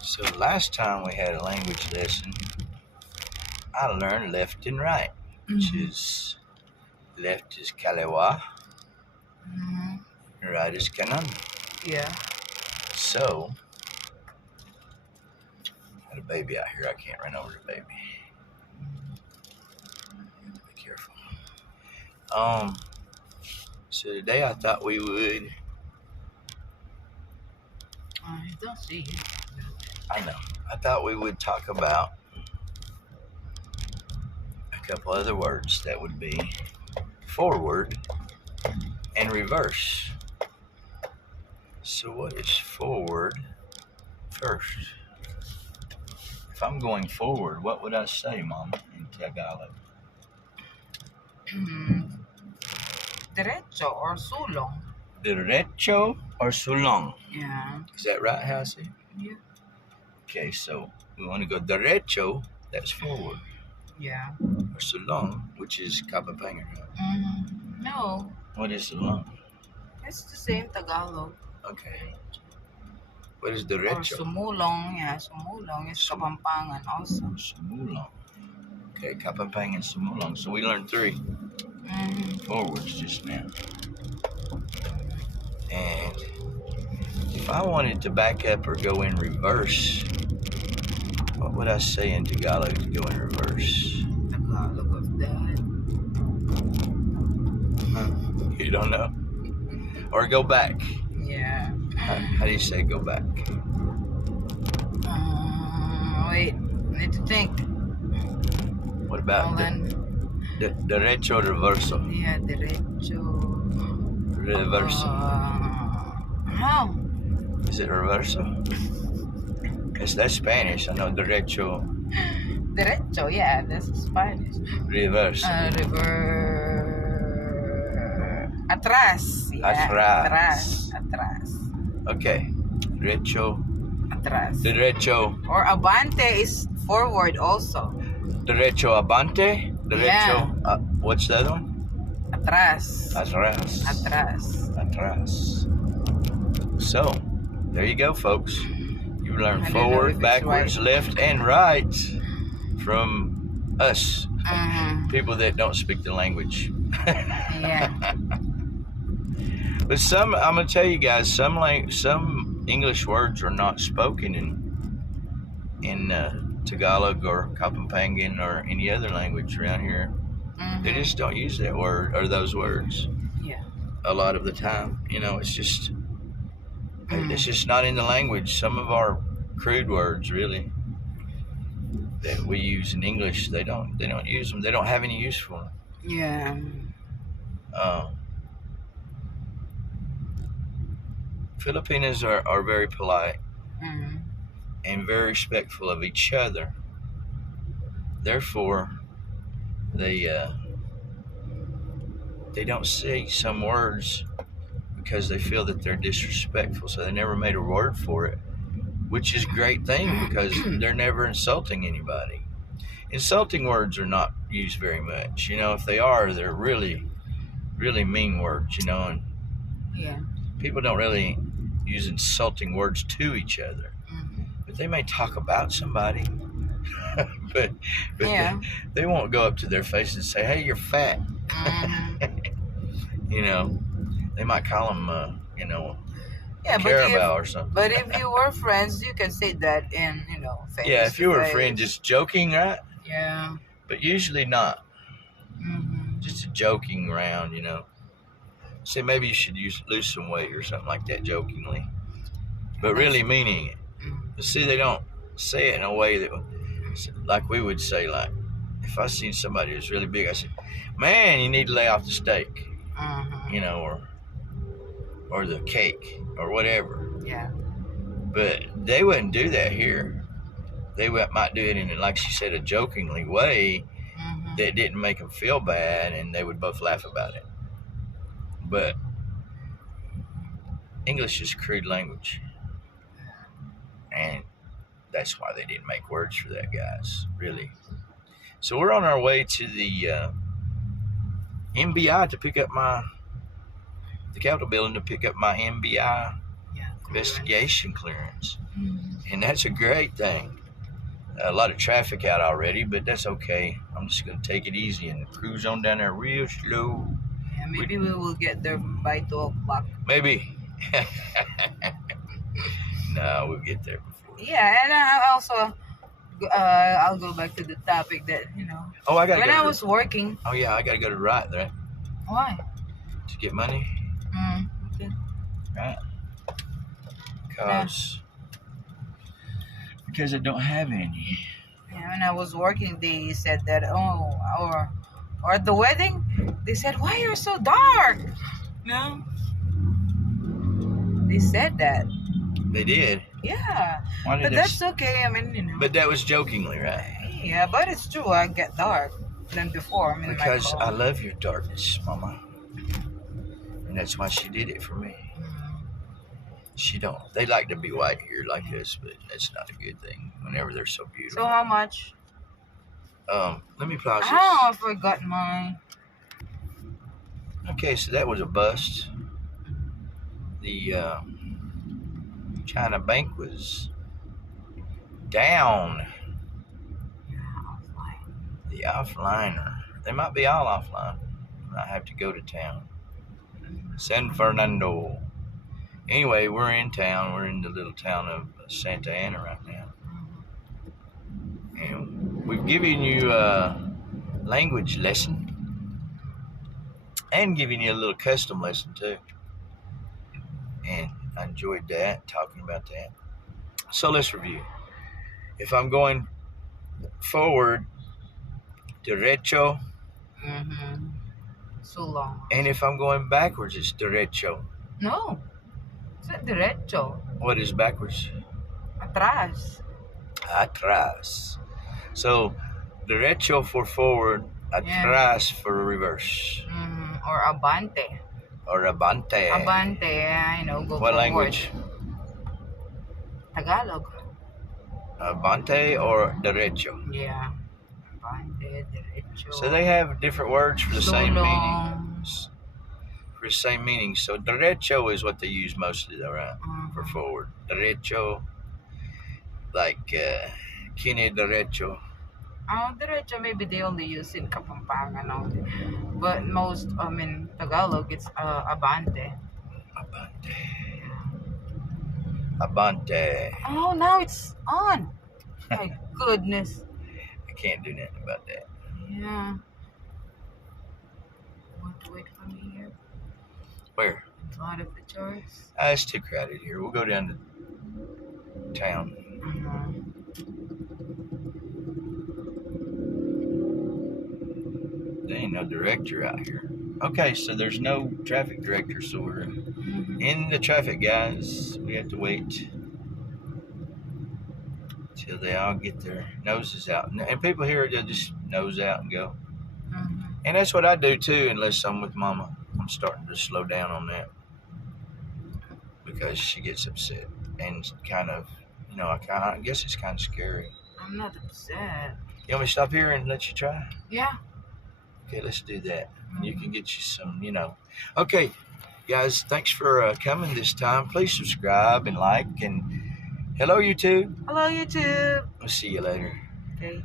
So last time we had a language lesson, I learned left and right, which is left is kalewa, right is kanan. Yeah. So, got a baby out here. I can't run over the baby. Be careful. So today I thought we would. I don't see it. I know. I thought we would talk about a couple other words that would be forward and reverse. So what is forward first? If I'm going forward, what would I say, Mama, in Tagalog? Derecho or sulong. Derecho or sulong? Yeah. Is that right, Halsey? Yeah. Okay, so we want to go derecho, that's forward. Yeah. Or sulong, which is Kapampangan. No. What is sulong? It's the same Tagalog. Okay. What is Or derecho? sumulong. Yeah, sumulong is Kapampangan also. Sumulong. Okay, Kapampangan, sumulong. So we learned 3 forwards just now. And if I wanted to back up or go in reverse, what would I say in Tagalog to go in reverse? Tagalog of that. You don't know? Or go back? Yeah. How do you say go back? Wait. I need to think. What about derecho reverso? Yeah, derecho. Reverso. How? Is it reverso? That's Spanish. I know derecho. Derecho, yeah, that's Spanish. Reverso. Atrás. Yeah. Atrás. Okay. Derecho. Atrás. Derecho. Or abante is forward also. Derecho abante. Derecho. Yeah. What's the other one? Atrás. Atrás. So, there you go, folks. You learn forward, backwards, right. left, and right from us, people that don't speak the language. Yeah. But some, I'm gonna tell you guys, some English words are not spoken in Tagalog or Kapampangan or any other language around here. They just don't use that word or those words. Yeah. A lot of the time, it's just not in the language. Some of our crude words, really, that we use in English, they don't use them. They don't have any use for them. Yeah. Filipinos are very polite and very respectful of each other. Therefore, they don't say some words because they feel that they're disrespectful, so they never made a word for it, which is a great thing because they're never insulting anybody. Insulting words are not used very much. If they are, they're really, really mean words, and people don't really use insulting words to each other. But they may talk about somebody, but they won't go up to their face and say, "Hey, you're fat." They might call them, Carabao or something. But if you were friends, you can say that in, face. Yeah, if you were a friend, just joking, right? Yeah. But usually not. Just a joking around, Say maybe you should lose some weight or something like that, jokingly, but really meaning it. But see, they don't say it in a way that, like we would say, like if I seen somebody who's really big, I said, "Man, you need to lay off the steak," or the cake or whatever. Yeah. But they wouldn't do that here. They might do it in, like she said, a jokingly way that didn't make them feel bad, and they would both laugh about it. But English is a crude language, and that's why they didn't make words for that, guys, really. So we're on our way to the NBI to pick up my the Capitol building to pick up my NBI Yeah. investigation clearance. Mm. And that's a great thing. A lot of traffic out already, but that's okay. I'm just going to take it easy and cruise on down there real slow. Yeah, maybe we will get there by 2 o'clock. Maybe. No, we'll get there before. Yeah, and also, I'll go back to the topic that Oh, I got to when go. I was working. Oh, yeah, I got to go to right there Why? to get money. Okay. Right. Because I don't have any. Yeah, when I was working, they said that or at the wedding, they said, "Why you're so dark?" No. They said that. They did. Yeah, Why did but they that's okay. I mean, But that was jokingly, right? Yeah, but it's true. I get dark than before. I mean, Because I love your darkness, Mama. And that's why she did it for me. She don't. They like to be white here like this, but that's not a good thing whenever they're so beautiful. So how much? Let me pause this. Oh, I forgot mine. Okay, so that was a bust. The China Bank was down. The offliner. They might be all offline. I have to go to town. San Fernando. Anyway, we're in town. We're in the little town of Santa Ana right now. And we've given you a language lesson and giving you a little custom lesson too. And I enjoyed that, talking about that. So let's review. If I'm going forward, derecho. So long. And if I'm going backwards, it's derecho. No. It's not derecho. What is backwards? Atrás. Atrás. So, derecho for forward, atrás for reverse. Or abante. Or abante. Abante, go What forward. language? Tagalog. Abante or derecho? Yeah. Abante, derecho. So they have different words for the same Solo. meanings. For the same meaning. So derecho is what they use mostly though, right? For forward. Derecho, like kine derecho. Derecho, maybe they only use in Kapampangan only. But most, Tagalog, it's abante. Abante. Abante. Oh, now it's on. My goodness. I can't do nothing about that. Yeah. Want to wait for me here? Where? In front of the charts. It's too crowded here. We'll go down to town. There ain't no director out here. Okay, so there's no traffic director, so we're in the traffic, guys. We have to wait till they all get their noses out. And people here, they'll just nose out and go. And that's what I do too, unless I'm with Mama. I'm starting to slow down on that because she gets upset and kind of, I guess it's kind of scary. I'm not upset. You want me to stop here and let you try? Yeah. Okay, let's do that. And you can get you some, Okay, guys, thanks for coming this time. Please subscribe and like. And hello, YouTube. Hello, YouTube. We'll see you later.